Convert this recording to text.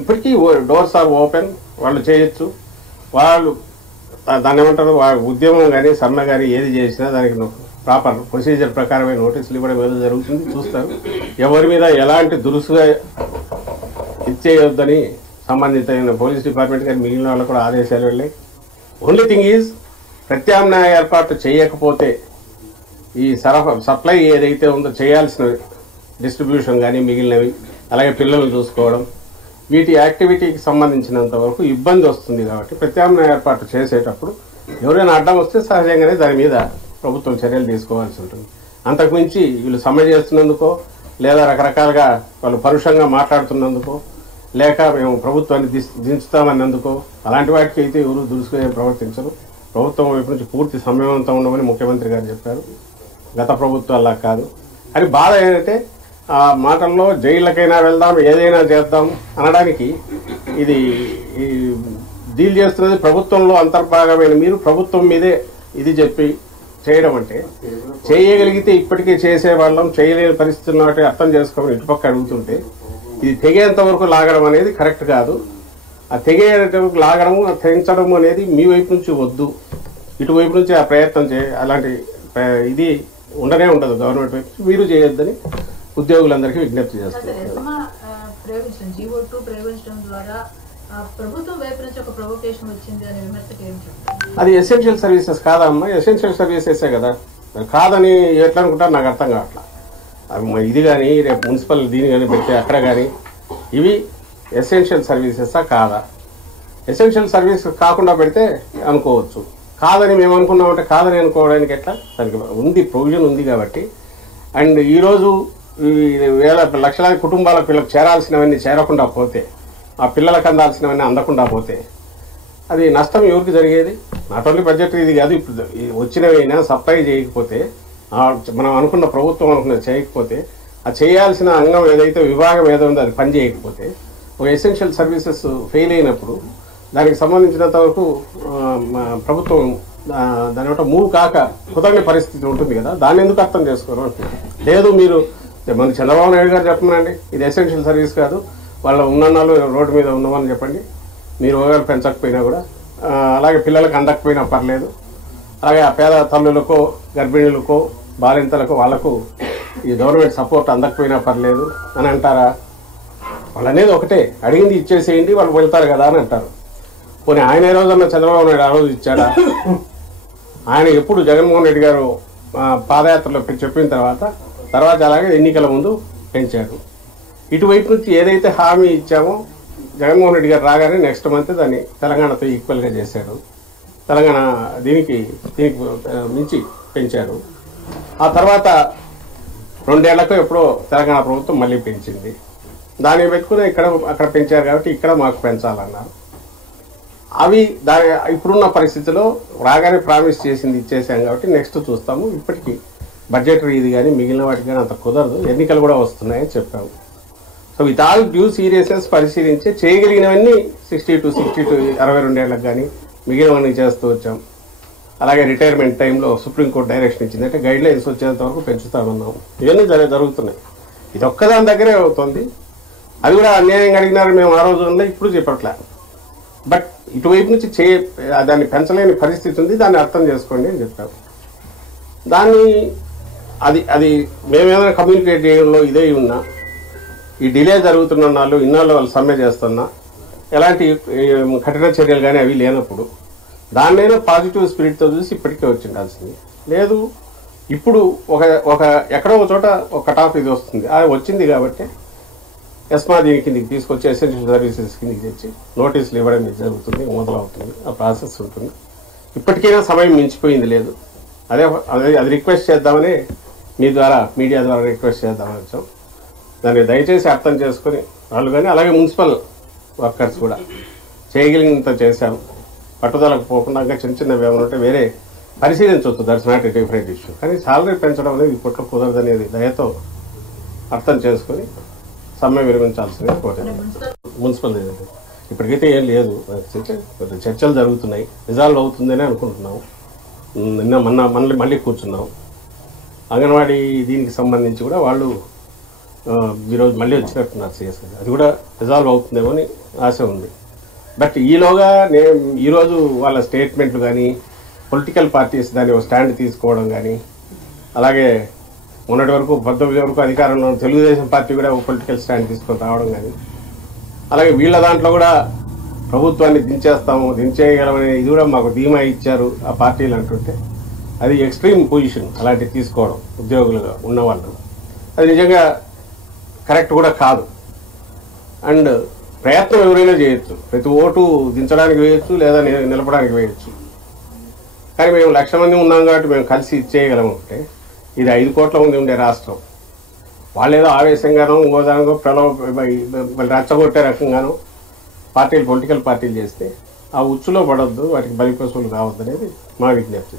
ఇప్పటికీ doors are open, వాళ్ళు చేయొచ్చు. వాళ్ళు దాన్ని ఏమంటారు, ఉద్యమం కానీ సమ్మె కానీ ఏది చేసినా దానికి ప్రాపర్ ప్రొసీజర్ ప్రకారమే నోటీసులు ఇవ్వడం ఏదో జరుగుతుంది, చూస్తారు. ఎవరి మీద ఎలాంటి దురుసుగా ఇచ్చేయొద్దని సంబంధిత పోలీస్ డిపార్ట్మెంట్ కానీ మిగిలిన వాళ్ళు కూడా ఆదేశాలు వెళ్ళాయి. ఓన్లీ థింగ్ ఈజ్ ప్రత్యామ్నాయ ఏర్పాటు చేయకపోతే ఈ సప్లై ఏదైతే ఉందో చేయాల్సిన డిస్ట్రిబ్యూషన్ కానీ మిగిలినవి, అలాగే పిల్లల్ని చూసుకోవడం, వీటి యాక్టివిటీకి సంబంధించినంత వరకు ఇబ్బంది వస్తుంది. కాబట్టి ప్రత్యామ్నాయ ఏర్పాటు చేసేటప్పుడు ఎవరైనా అడ్డం వస్తే సహజంగానే దాని మీద ప్రభుత్వం చర్యలు తీసుకోవాల్సి ఉంటుంది. అంతకుమించి వీళ్ళు సమ్మె చేస్తున్నందుకో, లేదా రకరకాలుగా వాళ్ళు పరుషంగా మాట్లాడుతున్నందుకో, లేక మేము ప్రభుత్వాన్ని దించుతామన్నందుకో, అలాంటి వాటికి అయితే ఎవరు దురుసుగా ప్రవర్తించరు. ప్రభుత్వం వైపు నుంచి పూర్తి సమయవంతం ఉండమని ముఖ్యమంత్రి గారు చెప్పారు. గత ప్రభుత్వాల్లా కాదు. అని బాధ ఏంటంటే ఆ మాటల్లో జైళ్ళకైనా వెళ్దాం, ఏదైనా చేద్దాం అనడానికి ఇది డీల్ చేస్తున్నది ప్రభుత్వంలో అంతర్భాగమైన మీరు ప్రభుత్వం మీదే ఇది చెప్పి చేయడం అంటే, చేయగలిగితే ఇప్పటికే చేసేవాళ్ళం, చేయలేని పరిస్థితుల్లో అర్థం చేసుకోమని ఇటుపక్క అడుగుతుంటే ఇది తెగేంత వరకు లాగడం అనేది కరెక్ట్ కాదు. ఆ తెగేంత వరకు లాగడము, తెంచడము అనేది మీ వైపు నుంచి వద్దు, ఇటువైపు నుంచి ఆ ప్రయత్నం అలాంటి ఇది ఉండనే ఉండదు. గవర్నమెంట్ వైపు మీరు చేయొద్దని ఉద్యోగులందరికీ విజ్ఞప్తి చేస్తారు. అది ఎసెన్షియల్ సర్వీసెస్ కాదమ్మా, ఎసెన్షియల్ సర్వీసెసే కదా. కాదని ఎట్లా అనుకుంటారు నాకు అర్థం కావట్లా. ఇది కానీ రేపు మున్సిపల్ దీని కానీ పెడితే అక్కడ కానీ ఇవి ఎసెన్షియల్ సర్వీసెసా కాదా? ఎసెన్షియల్ సర్వీస్ కాకుండా పెడితే అనుకోవచ్చు. కాదని మేము అనుకున్నామంటే కాదని అనుకోవడానికి ఎట్లా? దానికి ఉంది, ప్రొవిజన్ ఉంది కాబట్టి. అండ్ ఈరోజు వేల లక్షలాది కుటుంబాలకు పిల్లలకు చేరాల్సినవన్నీ చేరకుండా పోతే, ఆ పిల్లలకు అందాల్సినవన్నీ అందకుండా పోతే అది నష్టం ఎవరికి జరిగేది? నాట్ ఓన్లీ బడ్జెట్ ఇది కాదు, ఇప్పుడు వచ్చినవైనా సప్లై చేయకపోతే, మనం అనుకున్న ప్రభుత్వం అనుకున్నది చేయకపోతే, ఆ చేయాల్సిన అంగం ఏదైతే విభాగం ఏదో ఉందో అది పని చేయకపోతే, ఒక ఎసెన్షియల్ సర్వీసెస్ ఫెయిల్ అయినప్పుడు దానికి సంబంధించినంత వరకు ప్రభుత్వం దాని బట్టి మూవ్ కాక కుదరని పరిస్థితి ఉంటుంది కదా. దాన్ని ఎందుకు అర్థం చేసుకోరు అంటున్నారు. లేదు మీరు మన చంద్రబాబు నాయుడు గారు చెప్పమనండి, ఇది ఎసెన్షియల్ సర్వీస్ కాదు, వాళ్ళ ఉన్నన్నాళ్ళు రోడ్డు మీద ఉన్నామని చెప్పండి. మీరు ఓవేళ పెంచకపోయినా కూడా, అలాగే పిల్లలకు అందకపోయినా పర్లేదు, అలాగే ఆ పేద తల్లులకో, గర్భిణులకో, బాలింతలకు వాళ్లకు ఈ గవర్నమెంట్ సపోర్ట్ అందకపోయినా పర్లేదు అని అంటారా? వాళ్ళు అనేది ఒకటే, అడిగింది ఇచ్చేసేయండి, వాళ్ళు వెళ్తారు కదా అని అంటారు. పోనీ ఆయన ఏ రోజన్నా చంద్రబాబు నాయుడు ఆ రోజు ఇచ్చాడా? ఆయన ఎప్పుడు జగన్మోహన్ రెడ్డి గారు పాదయాత్రలో చెప్పిన తర్వాత అలాగే ఎన్నికల ముందు పెంచారు. ఇటువైపు నుంచి ఏదైతే హామీ ఇచ్చామో జగన్మోహన్ రెడ్డి గారు రాగానే నెక్స్ట్ మంత్ దాన్ని తెలంగాణతో ఈక్వల్గా చేశాడు. తెలంగాణ దీనికి మించి పెంచారు. ఆ తర్వాత 2 ఏళ్లకు ఎప్పుడో తెలంగాణ ప్రభుత్వం మళ్ళీ పెంచింది. దాన్ని పెట్టుకుని అక్కడ పెంచారు కాబట్టి ఇక్కడ మాకు పెంచాలన్నారు. అవి ఇప్పుడున్న పరిస్థితిలో రాగానే ప్రామిస్ చేసింది ఇచ్చేసాం కాబట్టి నెక్స్ట్ చూస్తాము. ఇప్పటికీ బడ్జెటరీ ఇది కానీ మిగిలిన వాటికి కానీ అంత కుదరదు, ఎన్నికలు కూడా వస్తున్నాయని చెప్పాము. So with all due seriousness పరిశీలించి చేయగలిగినవన్నీ 62 62 ఏళ్ళకి కానీ మిగిలినవన్నీ చేస్తూ వచ్చాం. అలాగే రిటైర్మెంట్ టైంలో సుప్రీంకోర్టు డైరెక్షన్ ఇచ్చింది, అంటే గైడ్ లైన్స్ వచ్చేంత వరకు పెంచుతామన్నాము. ఇవన్నీ జరుగుతున్నాయి. ఇది ఒక్కదాని దగ్గరే అవుతుంది. అది కూడా అన్యాయంగా అడిగినారు మేము ఆ రోజుల్లో, ఇప్పుడు చెప్పట్లే. బట్ ఇటువైపు నుంచి దాన్ని పెంచలేని పరిస్థితి ఉంది, దాన్ని అర్థం చేసుకోండి అని చెప్పారు. దాన్ని అది మేమేమైనా కమ్యూనికేట్ చేయడంలో ఇదే ఉన్నా, ఈ డిలే జరుగుతున్న వాళ్ళు ఇన్నాళ్ళు వాళ్ళు సమ్మె చేస్తున్నా, ఎలాంటి కఠిన చర్యలు కానీ అవి లేనప్పుడు దాన్నైనా పాజిటివ్ స్పిరిట్తో చూసి ఇప్పటికే వచ్చిండాల్సింది. లేదు ఇప్పుడు ఒక ఎక్కడో ఒక చోట ఒక కట్ ఆఫ్ ఇది వస్తుంది, అది వచ్చింది కాబట్టి ఎస్మా దీని కిందికి తీసుకొచ్చి ఎసెన్షియల్ సర్వీసెస్ కిందికి తెచ్చి నోటీసులు ఇవ్వడం జరుగుతుంది, మొదలవుతుంది, ఆ ప్రాసెస్ ఉంటుంది. ఇప్పటికైనా సమయం మించిపోయింది లేదు. అది రిక్వెస్ట్ చేద్దామని మీ ద్వారా, మీడియా ద్వారా రిక్వెస్ట్ చేద్దామని వచ్చాం. దాన్ని దయచేసి అర్థం చేసుకుని వాళ్ళు కానీ, అలాగే మున్సిపల్ వర్కర్స్ కూడా చేయగలిగినంత చేశాం. పట్టుదలకు పోకుండా ఇంకా చిన్నవి ఏమైనా ఉంటే వేరే పరిశీలించవచ్చు, that's not a different issue. కానీ సాలరీ పెంచడం అనేది ఇప్పట్లో కుదరదనేది దయతో అర్థం చేసుకుని సమ్మె విరమించాల్సిందిగా కోరాను. మున్సిపల్ ఇప్పటికైతే ఏం లేదు, చర్చలు జరుగుతున్నాయి, రిజాల్వ్ అవుతుందని అనుకుంటున్నాము. మళ్ళీ కూర్చున్నాం. అంగన్వాడీ దీనికి సంబంధించి కూడా వాళ్ళు ఈరోజు మళ్ళీ వచ్చినట్టున్నారు సిఎస్, అది కూడా రిజాల్వ్ అవుతుందేమో అని ఆశ ఉంది. బట్ ఈలోగా నేను ఈరోజు వాళ్ళ స్టేట్మెంట్లు కానీ పొలిటికల్ పార్టీస్ దాని ఒక స్టాండ్ తీసుకోవడం కానీ, అలాగే మొన్నటి వరకు 19 వరకు అధికారంలో తెలుగుదేశం పార్టీ కూడా ఒక పొలిటికల్ స్టాండ్ తీసుకొని రావడం కానీ, అలాగే వీళ్ళ దాంట్లో కూడా ప్రభుత్వాన్ని దించేయగలమనే ఇది కూడా మాకు ధీమా ఇచ్చారు ఆ పార్టీలు అంటుంటే, అది ఎక్స్ట్రీమ్ పొజిషన్ అలాంటివి తీసుకోవడం ఉద్యోగులుగా ఉన్నవాళ్ళు. అది నిజంగా కరెక్ట్ కూడా కాదు. అండ్ ప్రయత్నం ఎవరైనా చేయొచ్చు, ప్రతి ఓటు దించడానికి వేయచ్చు లేదా నిలపడానికి వేయచ్చు. కానీ మేము 1,00,000 మంది ఉన్నాం కాబట్టి మేము కలిసి ఇచ్చేయగలం. అంటే ఇది 5 కోట్ల మంది ఉండే రాష్ట్రం. వాళ్ళు ఏదో ఆవేశంగానో ఇంకోదానికో రెచ్చగొట్టే రకంగానో పొలిటికల్ పార్టీలు చేస్తే ఆ ఉచ్చులో పడొద్దు, వాటికి బలిపశువులు కావద్దు అనేది మా విజ్ఞప్తి.